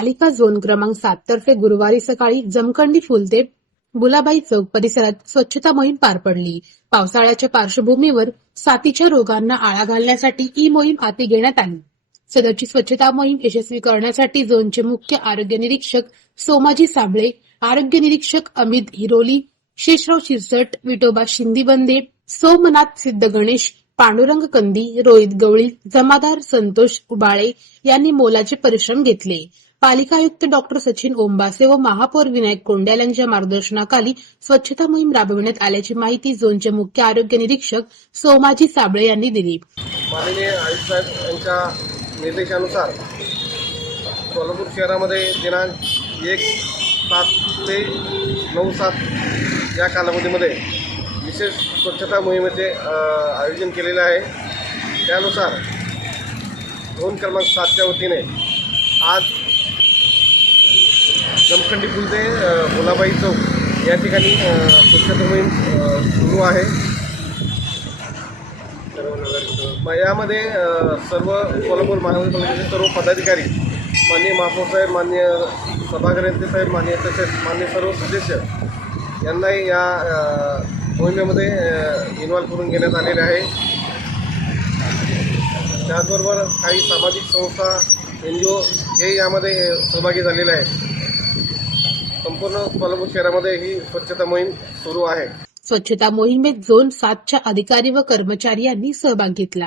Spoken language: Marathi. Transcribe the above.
पालिका झोन क्रमांक 7 तर्फे गुरुवारी सकाळी जमखंडी फुलते बुलाबाई चौक परिसरात स्वच्छता मोहीम पार पडली। पावसाळ्याच्या पार्श्वभूमीवर साथीच्या रोगांना आळा घालण्यासाठी ही मोहीम हाती घेण्यात आली। सदरची स्वच्छता मोहीम यशस्वी करण्यासाठी झोनचे मुख्य आरोग्य निरीक्षक सोमाजी साबळे, आरोग्य निरीक्षक अमित हिरोली, शेषराव शिरसट, विठोबा शिंदीबंदे, सोमनाथ सिद्ध गणेश, पांडुरंग कंदी, रोहित गवळी, जमादार संतोष उबाळे यांनी मोलाचे परिश्रम घेतले। पालिका आयुक्त डॉक्टर सचिन ओंबासे व महापौर विनायक कोंड्याल यांच्या मार्गदर्शनाखाली स्वच्छता मोहीम राबविण्यात आल्याची माहिती झोनचे मुख्य आरोग्य निरीक्षक सोमाजी साबळे यांनी दिली। माननीय आयुक्त साहेब यांच्या निर्देशानुसार सोलापूर शहरामध्ये दिनांक 1/7 ते 9/7 या कालावधीमध्ये विशेष स्वच्छता मोहिमेचे आयोजन केलेले आहे। त्यानुसार झोन क्रमांक 7च्या वतीने आज जमखंडी फुल ते बुलाबाई चौक या ठिकाणी स्वच्छता मोहीम सुरू आहे। यामध्ये सर्व सोलापूर महानगरपालिकेचे सर्व पदाधिकारी, माननीय महापौर साहेब, माननीय सभागृहाचे साहेब, माननीय सर्व सदस्य यांनाही या मोहिमेमध्ये इन्व्हॉल्व करून घेण्यात आलेले आहे। त्याचबरोबर काही सामाजिक संस्था, NGO हे यामध्ये सहभागी झालेले आहेत। संपूर्ण सोलापूर शहरामध्ये ही स्वच्छता मोहीम सुरू आहे। स्वच्छता मोहिमेत झोन 7च्या अधिकारी व कर्मचारी यांनी सहभाग घेतला।